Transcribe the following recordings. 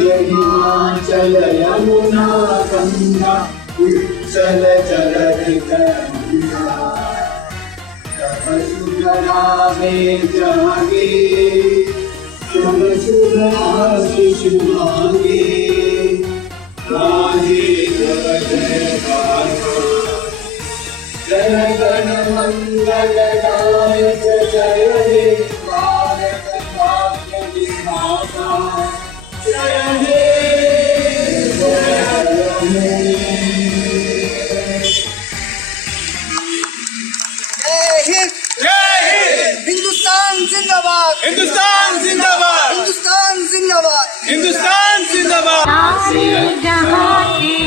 हिमाचल यमुना गंगा उच्चल जलधि गंगा तब शुभ नामे जागे शुभ शुभ आशीष मांगे गाहे जय जयकार जय गण मंगल दायक जय हे भारत भाग्य विधाता जय हे हिंदुस्तान जिंदाबाद हिंदुस्तान जिंदाबाद हिंदुस्तान जिंदाबाद हिंदुस्तान जिंदाबाद सारे जहां के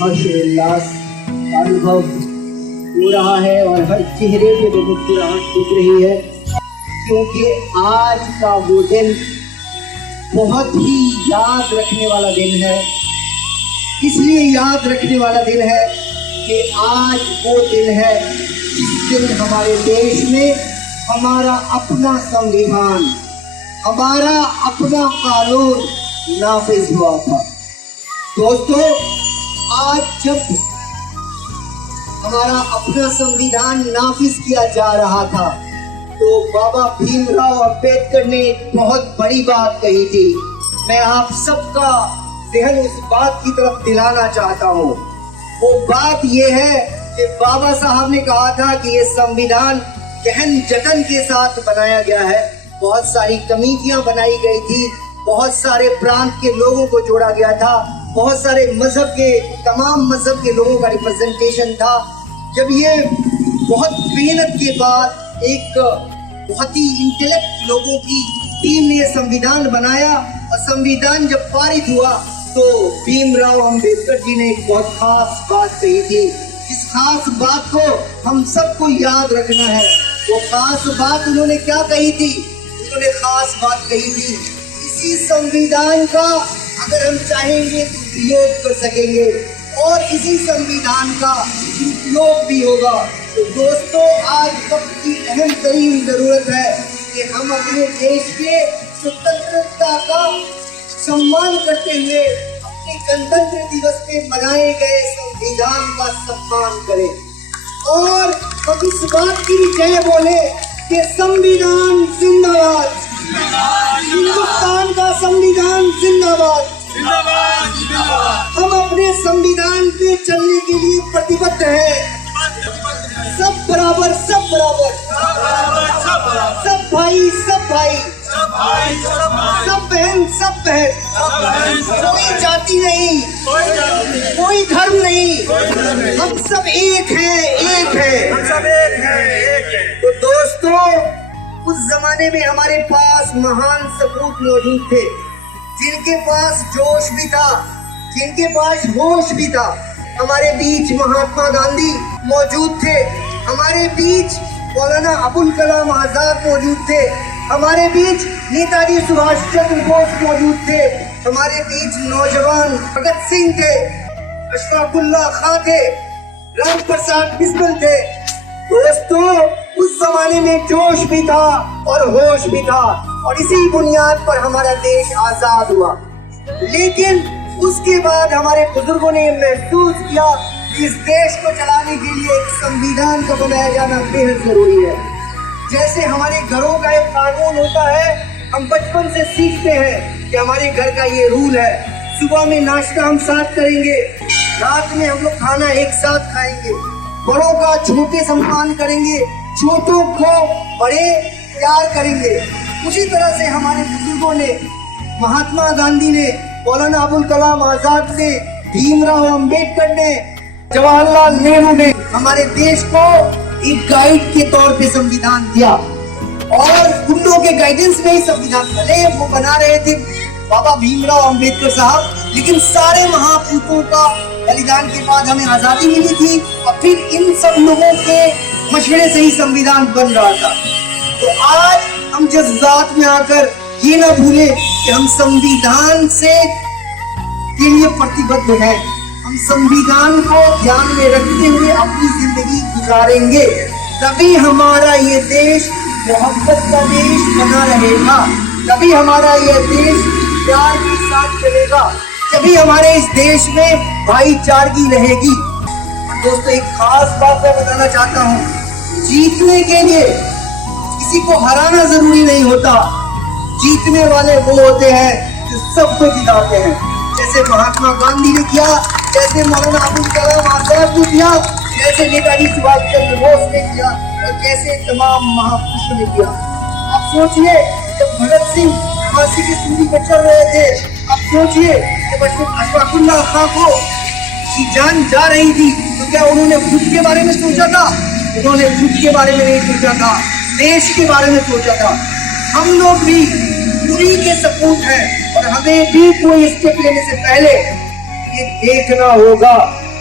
हर्षोल्लास का अनुभव हो रहा है और हर चेहरे पे मुस्कुराहट दिख रही है, क्योंकि आज का वो दिन बहुत ही याद रखने वाला दिन है। इसलिए याद रखने वाला दिन है कि आज वो दिन है जिस दिन हमारे देश में हमारा अपना संविधान, हमारा अपना कानून नाफिज हुआ था। दोस्तों, आज जब हमारा अपना संविधान नाफिज किया जा रहा था तो बाबा भीमराव अंबेडकर ने एक बहुत बड़ी बात कही थी। मैं आप सबका ध्यान उस बात की तरफ दिलाना चाहता हूँ। वो बात ये है कि बाबा साहब ने कहा था कि ये संविधान गहन जतन के साथ बनाया गया है। बहुत सारी कमेटियां बनाई गई थी, बहुत सारे प्रांत के लोगों को जोड़ा गया था, बहुत सारे मजहब के, तमाम मजहब के लोगों का रिप्रेजेंटेशन था। जब ये बहुत मेहनत के बाद एक बहुत ही इंटेलेक्ट लोगों की टीम ने संविधान बनाया और संविधान जब पारित हुआ तो भीमराव अंबेडकर जी ने एक बहुत खास बात कही थी। इस खास बात को हम सबको याद रखना है। वो खास बात उन्होंने क्या कही थी? उन्होंने खास बात कही थी, इसी संविधान का अगर हम चाहेंगे तो उपयोग कर सकेंगे और इसी संविधान का उपयोग भी होगा। तो दोस्तों, आज वक्त की अहम तरीन जरूरत है कि हम अपने देश के स्वतंत्रता का सम्मान करते हुए अपने गणतंत्र दिवस में मनाए गए संविधान का सम्मान करें और हम इस बात की जय बोले कि संविधान जिंदाबाद, हिंदुस्तान का संविधान जिंदाबाद। हम अपने संविधान पे चलने के लिए प्रतिबद्ध हैं। सब बराबर, सब बराबर, सब भाई, सब भाई, सब बहन, सब बहन, कोई जाति नहीं, कोई धर्म नहीं, हम सब एक हैं, एक हैं। तो दोस्तों, उस जमाने में हमारे पास महान सपूत मौजूद थे, जिनके पास जोश भी था, जिनके पास होश भी था। हमारे बीच महात्मा गांधी मौजूद थे, हमारे बीच मौलाना अबुल कलाम आजाद मौजूद थे, हमारे बीच नेताजी सुभाष चंद्र बोस मौजूद थे, हमारे बीच नौजवान भगत सिंह थे। अशफाकुल्लाह खां थे, राम प्रसाद बिस्मिल थे। दोस्तों, उस जमाने में जोश भी था और होश भी था, और इसी बुनियाद पर हमारा देश आजाद हुआ। लेकिन उसके बाद हमारे बुजुर्गों ने महसूस किया कि इस देश को चलाने के लिए एक संविधान का बनाया जाना बेहद जरूरी है। जैसे हमारे घरों का एक कानून होता है, हम बचपन से सीखते हैं कि हमारे घर का ये रूल है, सुबह में नाश्ता हम साथ करेंगे, रात में हम लोग खाना एक साथ खाएंगे, बड़ों का छोटे सम्मान करेंगे, छोटों को बड़े प्यार करेंगे। उसी तरह से हमारे बुजुर्गों ने, महात्मा गांधी ने, मौलाना अबुल कलाम आजाद ने, भीमराव अंबेडकर ने, जवाहरलाल नेहरू ने हमारे देश को एक गाइड के तौर पे संविधान दिया, और उन लोगों के गाइडेंस में ही संविधान बने। वो बना रहे थे बाबा भीमराव अंबेडकर साहब, लेकिन सारे महापुरुषों का बलिदान के बाद हमें आजादी मिली थी, और फिर इन सब लोगों के मशवरे से ही संविधान बन रहा था। तो आज हम जज्बात में आकर ये ना भूले कि हम संविधान से के लिए प्रतिबद्ध हैं। हम संविधान को ध्यान में रखते हुए अपनी जिंदगी गुजारेंगे, तभी हमारा ये देश मोहब्बत का देश बना रहेगा, तभी हमारा ये देश प्यार के साथ चलेगा, तभी हमारे इस देश में भाईचारगी रहेगी। दोस्तों, एक खास बात मैं बताना चाहता हूँ, जीतने के लिए किसी को हराना जरूरी नहीं होता। जीतने वाले वो होते हैं जो सबको जिताते हैं, जैसे महात्मा गांधी ने किया, जैसे मौलाना अबुल कलाम आजाद ने किया, जैसे नेताजी सुभाष चंद्र बोस ने किया, और जैसे तमाम महापुरुषों ने किया। आप सोचिए, जब भगत सिंह फांसी की सूली पर चल रहे थे, आप सोचिए जब अशफाकुल्लाह खां को की जान जा रही थी, तो क्या उन्होंने खुद के बारे में सोचा था? उन्होंने खुद के बारे में नहीं सोचा था, देश के बारे में सोचा था। हम लोग भी उन्हीं के सपूत हैं, और हमें भी कोई स्टेप लेने से पहले ये देखना होगा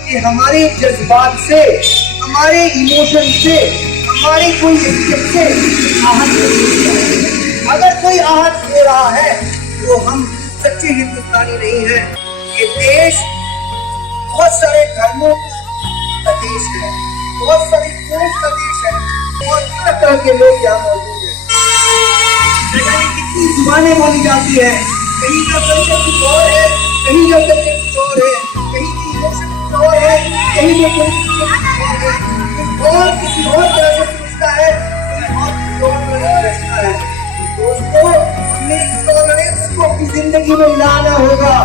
कि हमारे जज्बात से, हमारे इमोशन से, हमारे कोई स्टेप से आहत नहीं। अगर कोई आहत हो रहा है तो हम सच्चे हिंदुस्तानी नहीं हैं। ये देश बहुत सारे धर्मों का देश है, बहुत सारी सोच का देश है, और तरह तरह के लोग यहाँ मौजूद हैं। कितनी जुबानें बोली जाती है, कहीं का कल्चर कुछ और है, कहीं का कल्चर कुछ और है, कहीं की इमोशन कुछ और है, कहीं का कोई और किसी और तरह से सोचता है, और किसी और तरह से सोचता है। दोस्तों, हमें टॉलरेंस को अपनी जिंदगी में लाना होगा,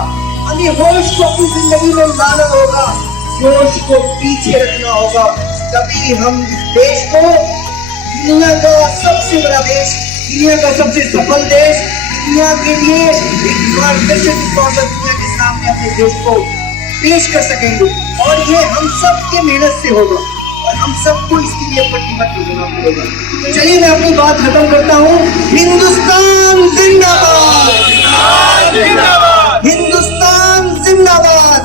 हमें होश को अपनी जिंदगी में लाना होगा, जोश को पीछे रखना होगा, तभी हम देश को दुनिया का सबसे बड़ा देश, दुनिया का सबसे सफल देश, दुनिया के लिए एक मार्गदर्शक के तौर पर दुनिया के सामने अपने देश को पेश कर सकेंगे। और ये हम सब के मेहनत से होगा, और हम सबको इसके लिए प्रतिबद्ध होना पड़ेगा। तो चलिए, मैं अपनी बात खत्म करता हूँ। हिंदुस्तान जिंदाबाद, हिंदुस्तान जिंदाबाद।